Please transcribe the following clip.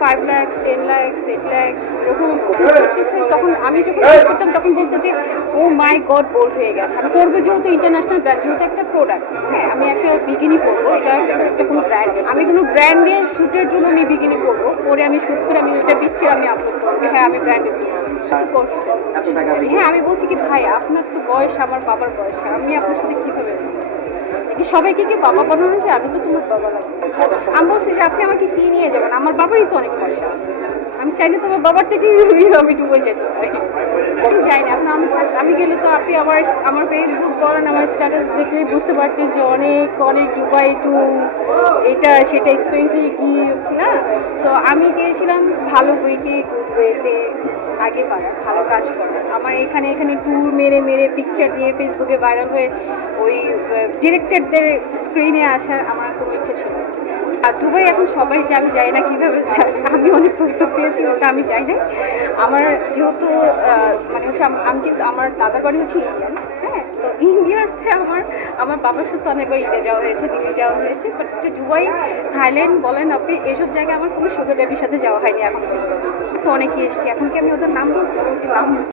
Five lakhs ten lakhs eight lakhs এরকম করতেছে তখন আমি যখন করতাম তখন বলতো যে ও মাই গড বোল্ড হয়ে গেছে। আমি করব যেহেতু ইন্টারন্যাশনাল ব্র্যান্ড যেহেতু একটা প্রোডাক্ট হ্যাঁ আমি একটা বিকিনি পরবো এটা একটা কোনো ব্র্যান্ড আমি কোনো ব্র্যান্ডের শ্যুটের জন্য আমি বিকিনি পরবো পরে আমি শ্যুট করে আমি একটা পিকচার আমি আপলোড করব হ্যাঁ আমি ব্র্যান্ডের করছি। হ্যাঁ আমি বলছি কি ভাই আপনার তো বয়স আমার বাবার বয়স আমি আপনার সাথে কীভাবে সবাইকে কি বাবা বানানো হয়েছে আমি তো তোমার বাবা লাগবো আমি বলছি যে আপনি আমাকে কি নিয়ে যাবেন? আমার বাবারই তো অনেক পয়সা আছে। আমি চাইলে তোমার বাবার থেকে আমি ডুবে যেতে পারি। আমি চাই না। এখন আমি আমি গেলে তো আপনি আমার আমার ফেসবুক বলেন, আমার স্ট্যাটাস দেখলেই বুঝতে পারতেন যে অনেক অনেক দুবাই টু এটা, সেটা এক্সপেন্সিভ কি, না? সো আমি চেয়েছিলাম ভালো গুড ওয়েতে আগে বাড়ার ভালো কাজ করা। আমার এখানে এখানে ট্যুর মেরে মেরে পিকচার নিয়ে ফেসবুকে ভাইরাল হয়ে ওই ডিরেক্টরদের স্ক্রিনে আসার আমার কোনো ইচ্ছে ছিল আর দুবাই এখন সবাই যে আমি যাই না কীভাবে যাই আমি অনেক প্রস্তাব পেয়েছি, ওটা আমি যাই নাই আমার যেহেতু মানে হচ্ছে আমি কিন্তু, আমার দাদার বাড়ি হচ্ছে ইন্ডিয়ান ইন্ডিয়াতে আমার আমার বাবার সাথে অনেকবার ইন্ডিয়া যাওয়া হয়েছে, দিল্লি যাওয়া হয়েছে। বাট হচ্ছে দুবাই, থাইল্যান্ড বলেন আপনি, এসব জায়গায় আমার কোনো সুগার ড্যাডির সাথে যাওয়া হয়নি এখন তো অনেকেই এসছি। এখন কি আমি ওদের নাম বলছি নাম